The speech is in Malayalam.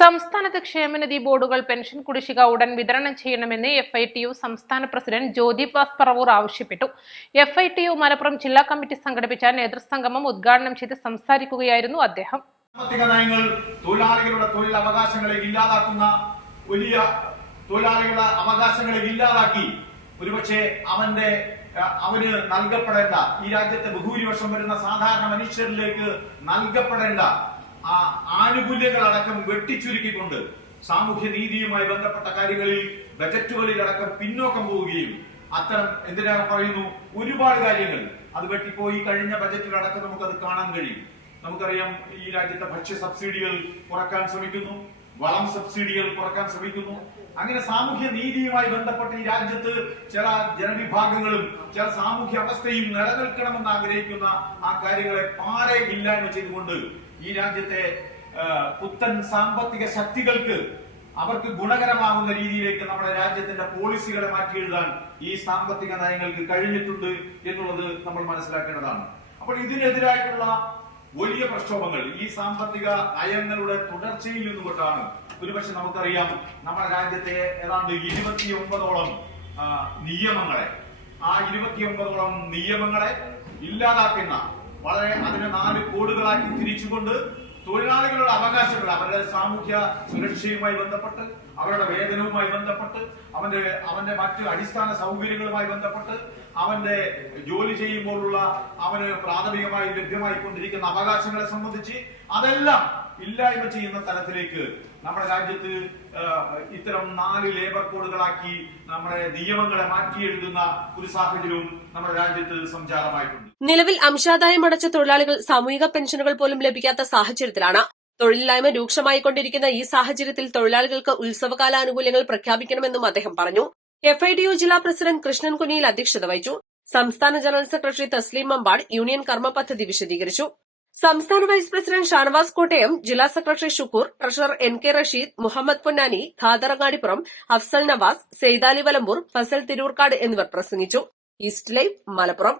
സംസ്ഥാനത്ത് ക്ഷേമനിധി ബോർഡുകൾ പെൻഷൻ കുടിശ്ശിക ഉടൻ വിതരണം ചെയ്യണമെന്ന് FITU സംസ്ഥാന പ്രസിഡന്റ് ജ്യോതിബാസ് പറവൂർ ആവശ്യപ്പെട്ടു. FITU മലപ്പുറം ജില്ലാ കമ്മിറ്റി സംഘടിപ്പിച്ച നേതൃസംഗമം ഉദ്ഘാടനം ചെയ്ത് സംസാരിക്കുകയായിരുന്നു അദ്ദേഹം. സാമ്പത്തിക നയങ്ങൾ തൊഴിലാളികളുടെ തൊഴിൽ അവകാശങ്ങളെ ഇല്ലാതാക്കുന്ന വലിയ തൊഴിലാളികളുടെ അവകാശങ്ങളെ ഇല്ലാതാക്കി ഒരുപക്ഷെ അവന് നൽകപ്പെടേണ്ട ഈ രാജ്യത്തെ ബഹുഭൂരിപക്ഷം വരുന്ന സാധാരണ മനുഷ്യരിലേക്ക് നൽകപ്പെടേണ്ട ആനുകൂല്യങ്ങളടക്കം വെട്ടിച്ചുരുക്കിക്കൊണ്ട് സാമൂഹ്യ നീതിയുമായി ബന്ധപ്പെട്ട കാര്യങ്ങളിൽ ബജറ്റുകളിലടക്കം പിന്നോക്കം പോവുകയും അത്തരം എന്തിനാണ് പറയുന്നു ഒരുപാട് കാര്യങ്ങൾ അത് വെട്ടിപ്പോയി കഴിഞ്ഞ ബജറ്റിലടക്കം നമുക്കത് കാണാൻ കഴിയും. നമുക്കറിയാം ഈ രാജ്യത്തെ ഭക്ഷ്യ സബ്സിഡികൾ കുറക്കാൻ ശ്രമിക്കുന്നു, വളം സബ്സിഡികൾ കുറക്കാൻ ശ്രമിക്കുന്നു. അങ്ങനെ സാമൂഹ്യ നീതിയുമായി ബന്ധപ്പെട്ട് ഈ രാജ്യത്ത് ചില ജനവിഭാഗങ്ങളും ചില സാമൂഹ്യ അവസ്ഥയും നിലനിൽക്കണമെന്ന് ആഗ്രഹിക്കുന്ന ആ കാര്യങ്ങളെ പാടെ ഇല്ലായ്മ ചെയ്തുകൊണ്ട് ഈ രാജ്യത്തെ പുത്തൻ സാമ്പത്തിക ശക്തികൾക്ക് അവർക്ക് ഗുണകരമാകുന്ന രീതിയിലേക്ക് നമ്മുടെ രാജ്യത്തിന്റെ പോളിസികളെ മാറ്റി എഴുതാൻ ഈ സാമ്പത്തിക നയങ്ങൾക്ക് കഴിഞ്ഞിട്ടുണ്ട് എന്നുള്ളത് നമ്മൾ മനസ്സിലാക്കേണ്ടതാണ്. അപ്പോൾ ഇതിനെതിരായിട്ടുള്ള വലിയ പ്രക്ഷോഭങ്ങൾ ഈ സാമ്പത്തിക നയങ്ങളുടെ തുടർച്ചയിൽ നിന്നുകൊണ്ടാണ്. ഒരുപക്ഷെ നമുക്കറിയാം നമ്മുടെ രാജ്യത്തെ ഏതാണ്ട് 29ഓളം നിയമങ്ങളെ 29ഓളം നിയമങ്ങളെ ഇല്ലാതാക്കുന്ന വളരെ അതിനെ 4 കോഡുകളാക്കി തിരിച്ചുകൊണ്ട് തൊഴിലാളികളുടെ അവകാശങ്ങൾ അവരുടെ സാമൂഹ്യ സുരക്ഷയുമായി ബന്ധപ്പെട്ട് അവരുടെ വേതനവുമായി ബന്ധപ്പെട്ട് അവന്റെ മറ്റ് അടിസ്ഥാന സൗകര്യങ്ങളുമായി ബന്ധപ്പെട്ട് അവന്റെ ജോലി ചെയ്യുമ്പോഴുള്ള അവന് പ്രാഥമികമായി ലഭ്യമായിക്കൊണ്ടിരിക്കുന്ന അവകാശങ്ങളെ സംബന്ധിച്ച് അതെല്ലാം ഇല്ലായ്മ ചെയ്യുന്ന തലത്തിലേക്ക് നമ്മുടെ രാജ്യത്ത് ഇത്തരം 4 ലേബർ കോഡുകളാക്കി നമ്മുടെ നിയമങ്ങളെ മാറ്റി എഴുതുന്ന ഒരു സാഹചര്യവും നമ്മുടെ രാജ്യത്ത് സംജാതമായിട്ടുണ്ട്. നിലവിൽ അംശാദായം അടച്ച തൊഴിലാളികൾ സാമൂഹിക പെൻഷനുകൾ പോലും ലഭിക്കാത്ത സാഹചര്യത്തിലാണ്. തൊഴിലില്ലായ്മ രൂക്ഷമായിക്കൊണ്ടിരിക്കുന്ന ഈ സാഹചര്യത്തിൽ തൊഴിലാളികൾക്ക് ഉത്സവകാല ആനുകൂല്യങ്ങൾ പ്രഖ്യാപിക്കണമെന്നും അദ്ദേഹം പറഞ്ഞു. FITU ജില്ലാ പ്രസിഡന്റ് കൃഷ്ണൻ കുനിയിൽ അധ്യക്ഷത വഹിച്ചു. സംസ്ഥാന general secretary Thasleem Mampad union കർമ്മ പദ്ധതി വിശദീകരിച്ചു. സംസ്ഥാന വൈസ് പ്രസിഡന്റ് ഷാനവാസ് കോട്ടയം, ജില്ലാ secretary Shukkoor, treasurer NK Rasheed, Muhammad Ponnani, ഖാദറങ്ങാടിപ്പുറം, അഫ്സൽ നവാസ്, സെയ്താലി വലമ്പൂർ, ഫസൽ തിരൂർക്കാട് എന്നിവർ പ്രസംഗിച്ചു. East Live Malappuram.